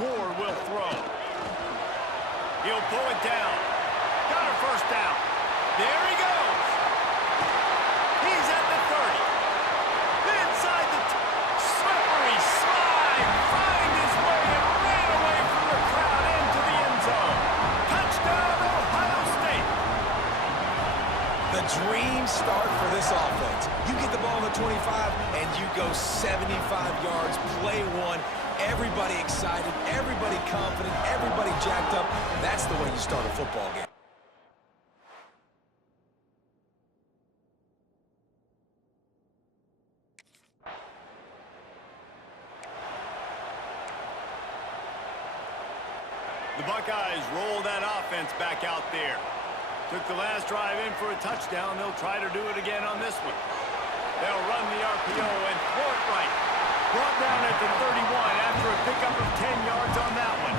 Moore will throw. He'll pull it down. Got a first down. There he goes. He's at the 30. Inside the slippery slide. Find his way and ran away from the crowd into the end zone. Touchdown, Ohio State. The dream start for this offense. You get the ball on the 25, and you go 75 yards, play one. Everybody excited, everybody confident, everybody jacked up. That's the way you start a football game. The Buckeyes roll that offense back out there. Took the last drive in for a touchdown. They'll try to do it again on this one. They'll run the RPO and throw it right. Brought down at the 31 after a pickup of 10 yards on that one.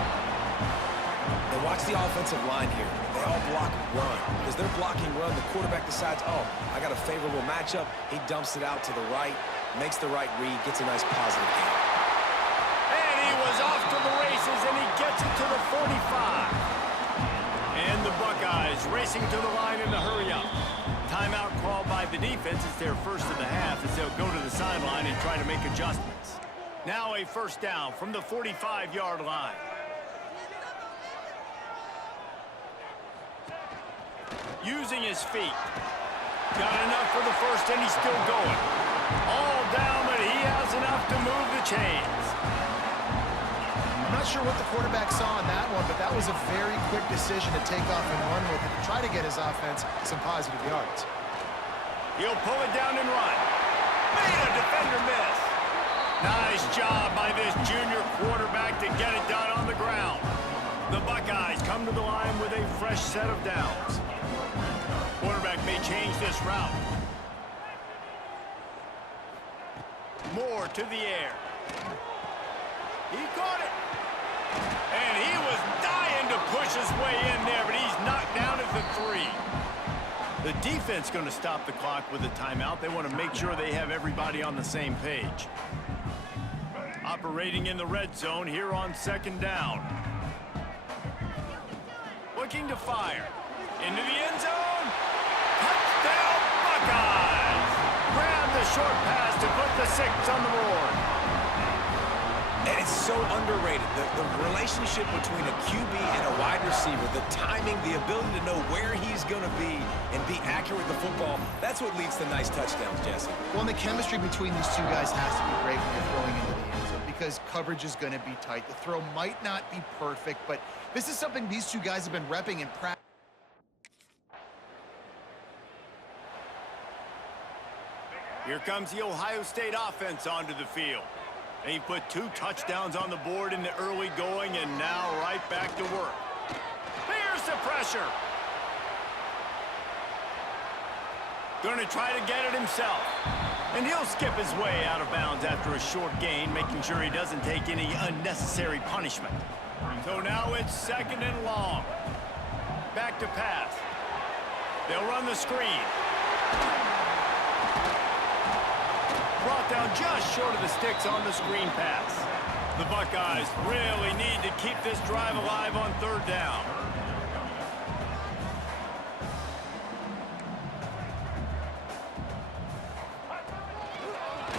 And watch the offensive line here. They all block run. As they're blocking run, the quarterback decides, oh, I got a favorable matchup. He dumps it out to the right, makes the right read, gets a nice positive gain. And he was off to the races, and he gets it to the 45. And the Buckeyes racing to the line in the hurry-up. Timeout called by the defense. It's their first of the half as they'll go to the sideline and try to make adjustments. Now a first down from the 45-yard line. Using his feet. Got enough for the first, and he's still going. All down, but he has enough to move the chains. I'm not sure what the quarterback saw in that one, but that was a very quick decision to take off and run with it to try to get his offense some positive yards. He'll pull it down and run. Made a defender miss. Nice job by this junior quarterback to get it done on the ground. The Buckeyes come to the line with a fresh set of downs. Quarterback may change this route. Moore to the air. He caught it. And he was dying to push his way in there, but he's knocked down at the 3. The defense going to stop the clock with a timeout. They want to make sure they have everybody on the same page. Operating in the red zone here on second down. Looking to fire. Into the end zone. Touchdown, Buckeyes! Grab the short pass to put the 6 on the board. And it's so underrated, the relationship between a QB and a wide receiver, the timing, the ability to know where he's going to be and be accurate with the football, that's what leads to nice touchdowns, Jesse. Well, and the chemistry between these two guys has to be great when you're throwing into the end zone because coverage is going to be tight. The throw might not be perfect, but this is something these two guys have been repping in practice. Here comes the Ohio State offense onto the field. He put 2 touchdowns on the board in the early going, and now right back to work. Here's the pressure. Going to try to get it himself. And he'll skip his way out of bounds after a short gain, making sure he doesn't take any unnecessary punishment. So now it's second and long. Back to pass. They'll run the screen. Brought down just short of the sticks on the screen pass. The Buckeyes really need to keep this drive alive on third down.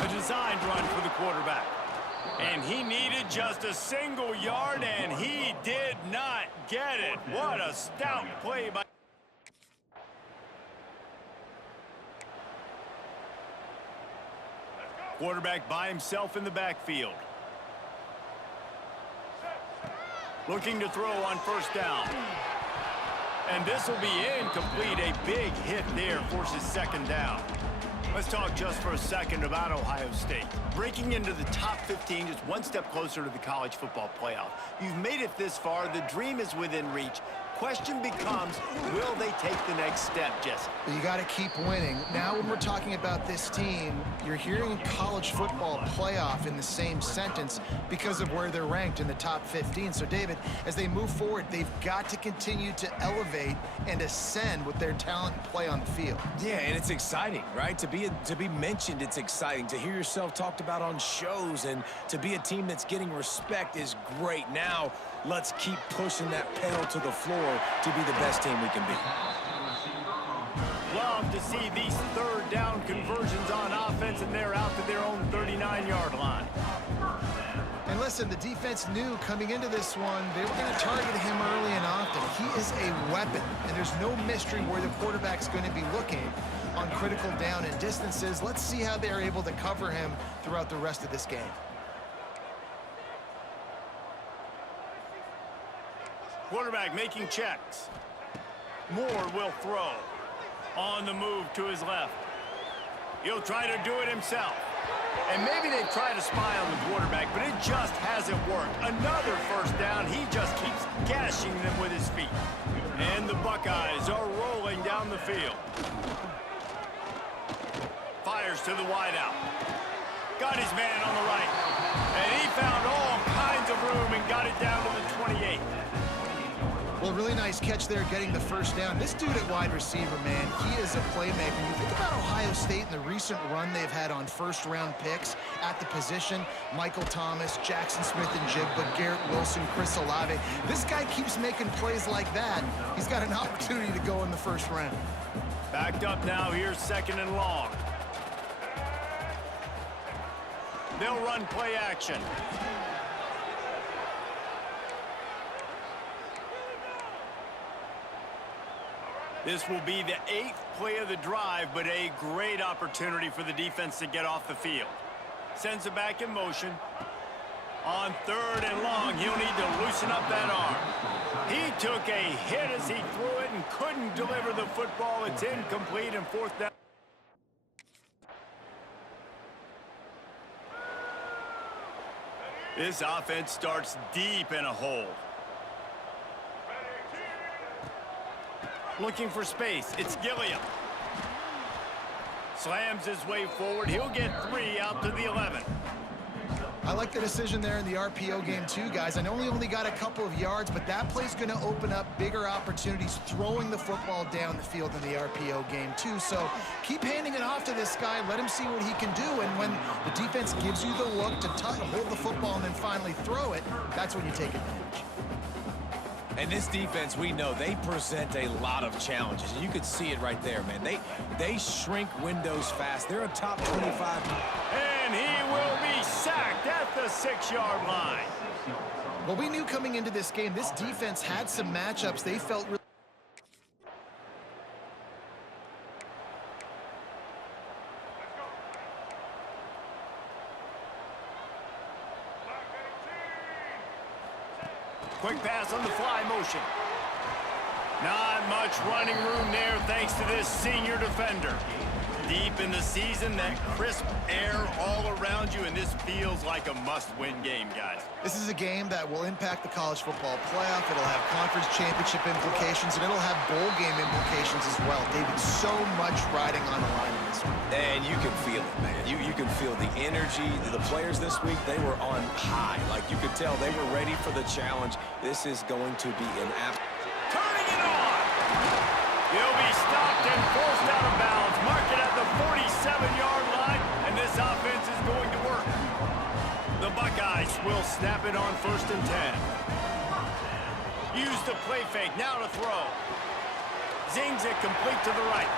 A designed run for the quarterback. And he needed just a single yard, and he did not get it. What a stout play by... Quarterback by himself in the backfield. Looking to throw on first down. And this will be incomplete. A big hit there forces second down. Let's talk just for a second about Ohio State. Breaking into the top 15, just one step closer to the college football playoff. You've made it this far. The dream is within reach. question becomes, will they take the next step, Jesse? You got to keep winning. Now when we're talking about this team, you're hearing college football playoff in the same sentence because of where they're ranked in the top 15. So, David, as they move forward, they've got to continue to elevate and ascend with their talent and play on the field. Yeah, and it's exciting, right? To be mentioned, it's exciting. To hear yourself talked about on shows and to be a team that's getting respect is great. Now, let's keep pushing that pedal to the floor to be the best team we can be. Love to see these third down conversions on offense, and they're out to their own 39-yard line. And listen, the defense knew coming into this one, they were going to target him early and often. He is a weapon, and there's no mystery where the quarterback's going to be looking on critical down and distances. Let's see how they're able to cover him throughout the rest of this game. Quarterback making checks. Moore will throw. On the move to his left. He'll try to do it himself. And maybe they've tried to spy on the quarterback, but it just hasn't worked. Another first down. He just keeps gashing them with his feet. And the Buckeyes are rolling down the field. Fires to the wideout. Got his man on the right. And he found all kinds of room and got it down to the 28. Well, really nice catch there getting the first down. This dude at wide receiver, man, he is a playmaker. You think about Ohio State and the recent run they've had on first-round picks at the position. Michael Thomas, Jackson Smith and Jigba, Garrett Wilson, Chris Olave. This guy keeps making plays like that. He's got an opportunity to go in the first round. Backed up now. Here's second and long. They'll run play action. This will be the 8th play of the drive, but a great opportunity for the defense to get off the field. Sends it back in motion. On third and long, he'll need to loosen up that arm. He took a hit as he threw it and couldn't deliver the football. It's incomplete and fourth down. This offense starts deep in a hole. Looking for space. It's Gilliam. Slams his way forward. He'll get 3 out to the 11. I like the decision there in the RPO game too, guys. I know he only got a couple of yards, but that play's going to open up bigger opportunities throwing the football down the field in the RPO game too. So keep handing it off to this guy. Let him see what he can do. And when the defense gives you the look to hold the football and then finally throw it, that's when you take advantage. And this defense, we know, they present a lot of challenges. And you could see it right there, man. They shrink windows fast. They're a top 25. And he will be sacked at the 6-yard line. Well, we knew coming into this game, this defense had some matchups they felt really... Quick pass on the fly motion. Not much running room there thanks to this senior defender. Deep in the season, that crisp air all around you, and this feels like a must-win game, guys. This is a game that will impact the college football playoff. It'll have conference championship implications, and it'll have bowl game implications as well. David, so much riding on the line in this one. And you can feel it, man. You can feel the energy. The players this week, they were on high. Like, you could tell they were ready for the challenge. This is going to be an turning it on! He'll be stopped and forced out of bounds. Mark it at the 47-yard line, and this offense is going to work. The Buckeyes will snap it on 1st and 10. Use the play fake, now to throw. Zings it complete to the right.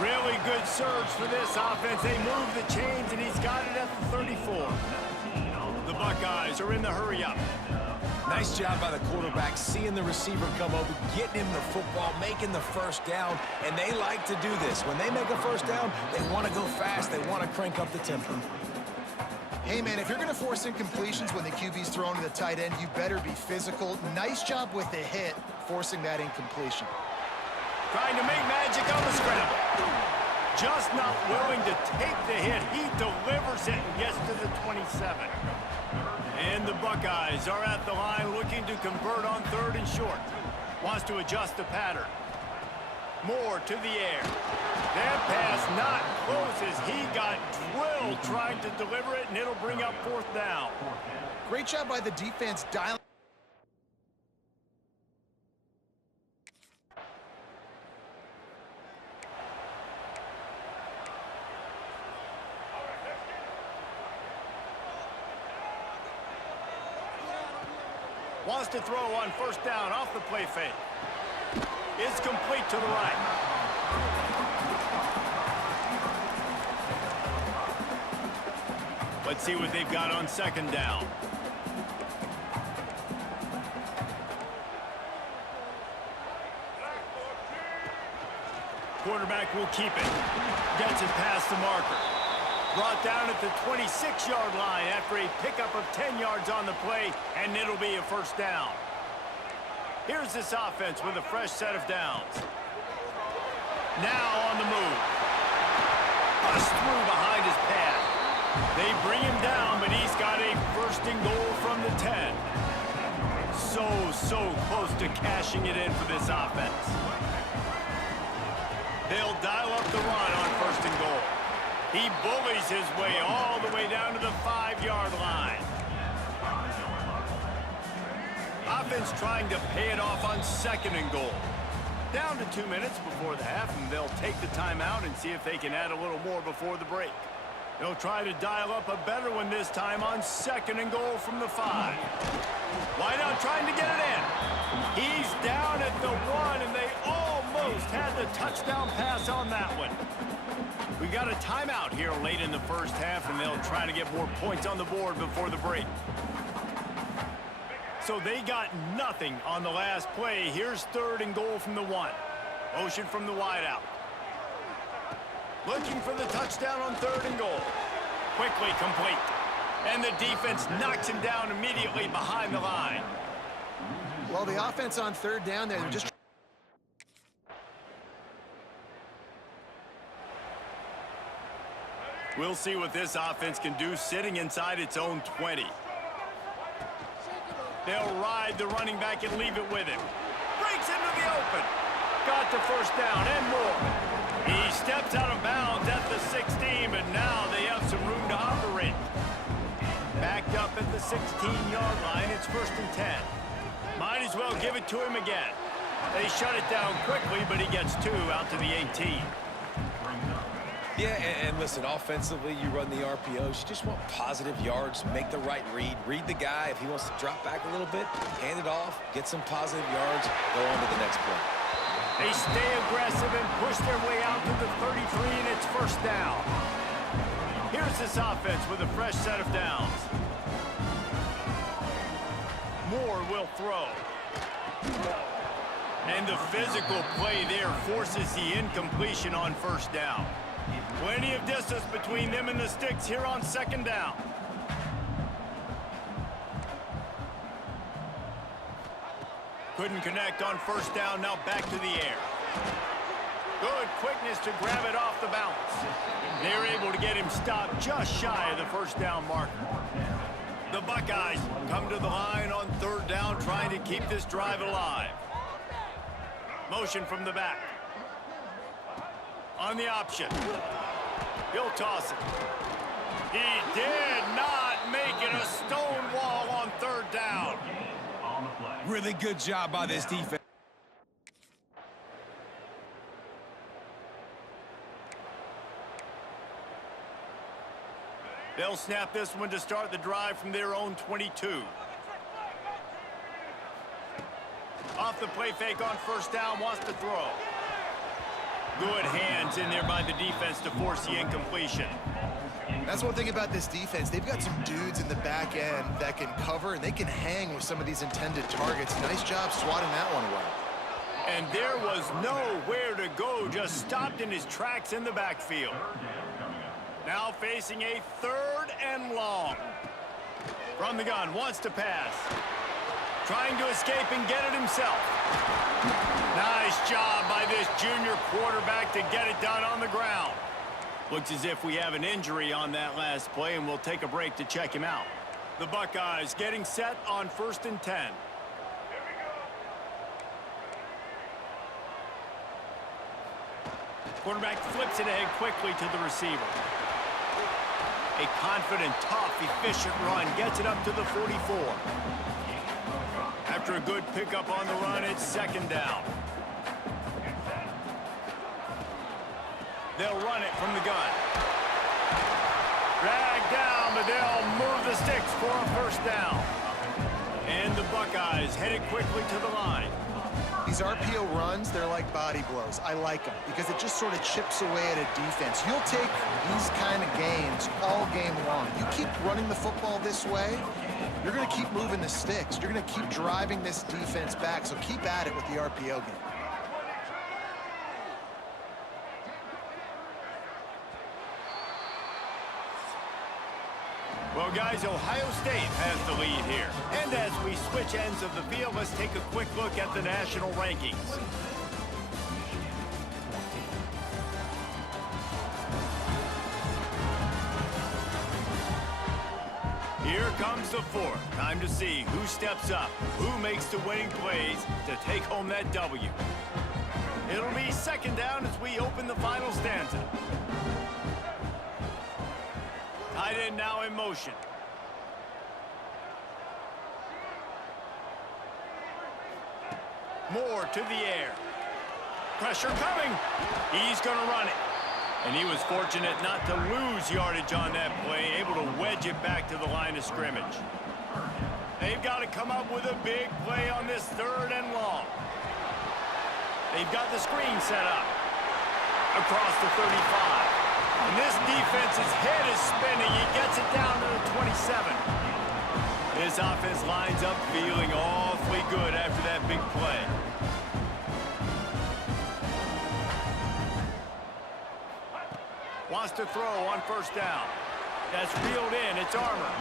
Really good surge for this offense. They move the chains, and he's got it at the 34. The Buckeyes are in the hurry-up. nice job by the quarterback, seeing the receiver come over, getting him the football, making the first down, and they like to do this. When they make a first down, they want to go fast. They want to crank up the tempo. Hey, man, if you're going to force incompletions when the QB's thrown to the tight end, you better be physical. Nice job with the hit, forcing that incompletion. Trying to make magic on the scramble. Just not willing to take the hit. He delivers it and gets to the 27. And the Buckeyes are at the line looking to convert on 3rd and short. Wants to adjust the pattern. Moore to the air. That pass not close as he got drilled trying to deliver it, and it'll bring up 4th down. Great job by the defense dialing. Wants to throw on 1st down off the play fake. It's complete to the right. Let's see what they've got on 2nd down. Quarterback will keep it. Gets it past the marker. Brought down at the 26-yard line after a pickup of 10 yards on the play, and it'll be a 1st down. Here's this offense with a fresh set of downs. Now on the move. Bust through behind his pad. They bring him down, but he's got a 1st and goal from the 10. So close to cashing it in for this offense. They'll dial up the run on 1st and goal. He bullies his way all the way down to the 5-yard line. Offense trying to pay it off on 2nd and goal. Down to 2 minutes before the half, and they'll take the timeout and see if they can add a little more before the break. They'll try to dial up a better one this time on 2nd and goal from the 5. Wideout trying to get it in. He's down at the 1, and they almost had the touchdown pass on that one. We got a timeout here late in the 1st half, and they'll try to get more points on the board before the break. So they got nothing on the last play. Here's 3rd and goal from the 1. Motion from the wideout. Looking for the touchdown on 3rd and goal. Quickly complete. And the defense knocks him down immediately behind the line. Well, the offense on 3rd down there, they're just... We'll see what this offense can do sitting inside its own 20. They'll ride the running back and leave it with him. Breaks into the open. Got the 1st down and more. He steps out of bounds at the 16, but now they have some room to operate. Backed up at the 16-yard line, it's 1st and 10. Might as well give it to him again. They shut it down quickly, but he gets 2 out to the 18. Yeah, and listen, offensively, you run the RPOs. You just want positive yards, make the right read. Read the guy. If he wants to drop back a little bit, hand it off, get some positive yards, go on to the next play. They stay aggressive and push their way out to the 33, and it's 1st down. Here's this offense with a fresh set of downs. Moore will throw. And the physical play there forces the incompletion on 1st down. Plenty of distance between them and the sticks here on 2nd down. Couldn't connect on 1st down, now back to the air. Good quickness to grab it off the bounce. They're able to get him stopped just shy of the 1st down marker. The Buckeyes come to the line on 3rd down, trying to keep this drive alive. Motion from the back. On the option. He'll toss it. He did not make it a stone wall on 3rd down. Really good job by this defense. They'll snap this one to start the drive from their own 22. Off the play fake on 1st down, wants to throw. Good hands in there by the defense to force the incompletion. That's one thing about this defense. They've got some dudes in the back end that can cover, and they can hang with some of these intended targets. Nice job swatting that one away. And there was nowhere to go, just stopped in his tracks in the backfield. Now facing a 3rd and long. From the gun, wants to pass. Trying to escape and get it himself. Nice job by this junior quarterback to get it done on the ground. Looks as if we have an injury on that last play, and we'll take a break to check him out. The Buckeyes getting set on 1st and 10. Quarterback flips it ahead quickly to the receiver. A confident, tough, efficient run gets it up to the 44. After a good pickup on the run, it's second down. They'll run it from the gun. Drag down, but they'll move the sticks for a first down. And the Buckeyes headed quickly to the line. These RPO runs, they're like body blows. I like them because it just sort of chips away at a defense. You'll take these kind of games all game long. You keep running the football this way, you're going to keep moving the sticks. You're going to keep driving this defense back, so keep at it with the RPO game. Well, guys, Ohio State has the lead here. And as we switch ends of the field, let's take a quick look at the national rankings. Here comes the fourth. Time to see who steps up, who makes the winning plays to take home that W. It'll be second down as we open the final stanza. Tight end now in motion. Moore to the air. Pressure coming. He's going to run it. And he was fortunate not to lose yardage on that play, able to wedge it back to the line of scrimmage. They've got to come up with a big play on this third and long. They've got the screen set up across the 35. And this defense's head is spinning. He gets it down to the 27. This offense lines up feeling awfully good after that big play. Wants to throw on first down. That's reeled in. It's Armour.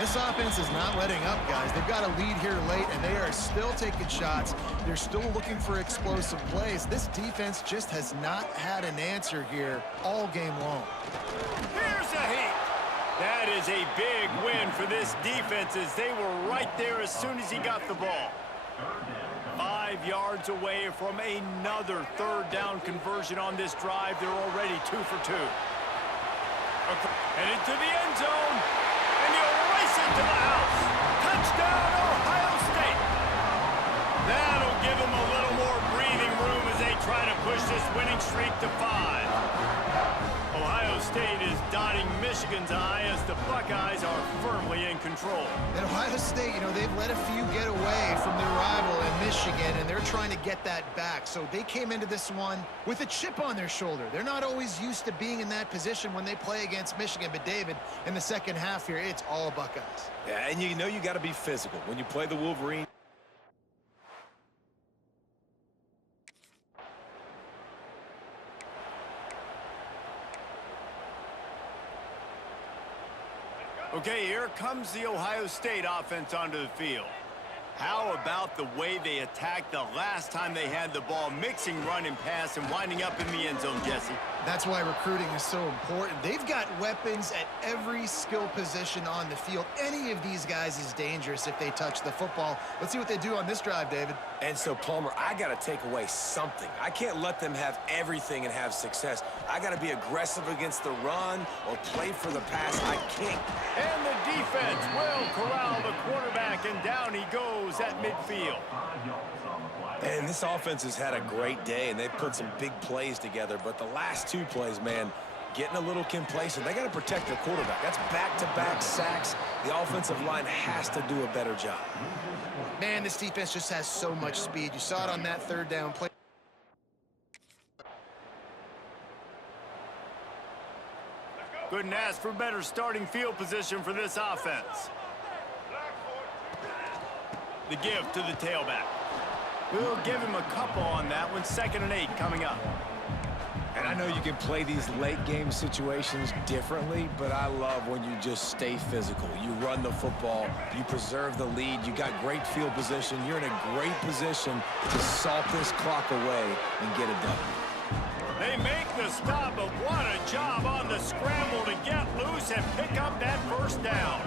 This offense is not letting up, guys. They've got a lead here late, and they are still taking shots. They're still looking for explosive plays. This defense just has not had an answer here all game long. Here's a heat. That is a big win for this defense as they were right there as soon as he got the ball. 5 yards away from another third down conversion on this drive. They're already 2 for 2. Headed to the end zone. And he'll race it to the house. Touchdown, Ohio State. That'll give them a little more breathing room as they try to push this winning streak to 5. Ohio State is dotting Michigan's eye as the Buckeyes are firmly in control. And Ohio State, you know, they've let a few get away from their rival in Michigan, and they're trying to get that back. So they came into this one with a chip on their shoulder. They're not always used to being in that position when they play against Michigan. But, David, in the second half here, it's all Buckeyes. Yeah, and you know you got to be physical when you play the Wolverine. Okay, here comes the Ohio State offense onto the field. How about the way they attacked the last time they had the ball, mixing run and pass and winding up in the end zone, Jesse? That's why recruiting is so important. They've got weapons at every skill position on the field. Any of these guys is dangerous if they touch the football. Let's see what they do on this drive, David. And so, Palmer, I got to take away something. I can't let them have everything and have success. I got to be aggressive against the run or play for the pass. I can't. And the defense will corral the quarterback, and down he goes at midfield. And this offense has had a great day, and they've put some big plays together. But the last 2 plays, man, getting a little complacent. They got to protect their quarterback. That's back-to-back sacks. The offensive line has to do a better job. Man, this defense just has so much speed. You saw it on that third down play. Couldn't ask for better starting field position for this offense. The give to the tailback. We'll give him a couple on that one. 2nd and 8 coming up. And I know you can play these late-game situations differently, but I love when you just stay physical. You run the football, you preserve the lead, you got great field position. You're in a great position to salt this clock away and get it done. They make the stop, but what a job on the scramble to get loose and pick up that first down.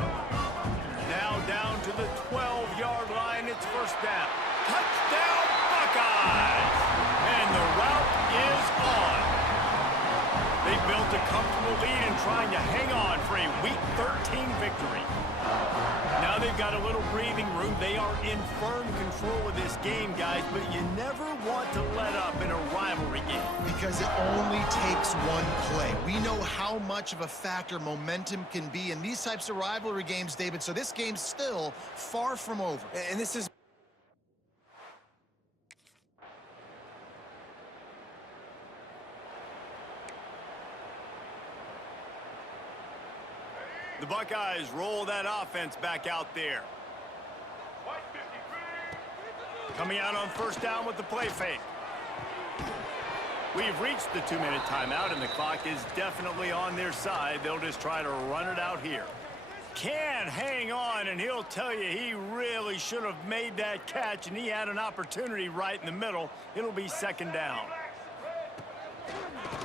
Now down to the 12-yard line, it's first down. Touchdown, Buckeyes! And the route is on. comfortable lead and trying to hang on for a Week 13 victory. Now they've got a little breathing room. They are in firm control of this game, guys, but you never want to let up in a rivalry game. Because it only takes one play. We know how much of a factor momentum can be in these types of rivalry games, David, so this game's still far from over. And this is... The Buckeyes roll that offense back out there. Coming out on first down with the play fake. We've reached the 2-minute timeout, and the clock is definitely on their side. They'll just try to run it out here. Can hang on, and he'll tell you he really should have made that catch, and he had an opportunity right in the middle. It'll be second down.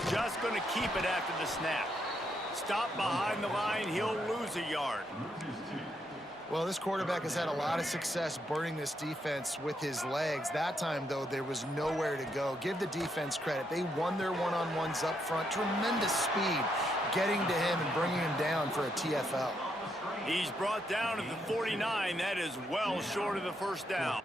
Just going to keep it after the snap. Stop behind the line, he'll lose a yard. Well, this quarterback has had a lot of success burning this defense with his legs. That time, though, there was nowhere to go. Give the defense credit. They won their one-on-ones up front. Tremendous speed getting to him and bringing him down for a TFL. He's brought down at the 49. That is well short of the first down.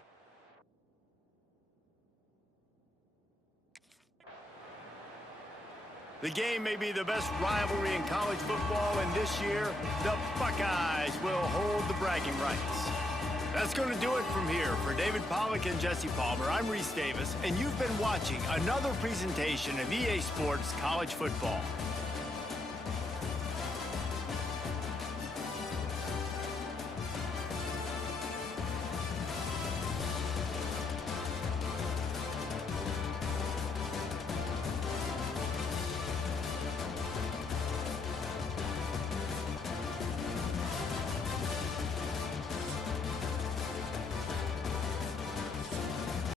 The game may be the best rivalry in college football, and this year, the Buckeyes will hold the bragging rights. That's going to do it from here. For David Pollack and Jesse Palmer, I'm Reese Davis, and you've been watching another presentation of EA Sports College Football.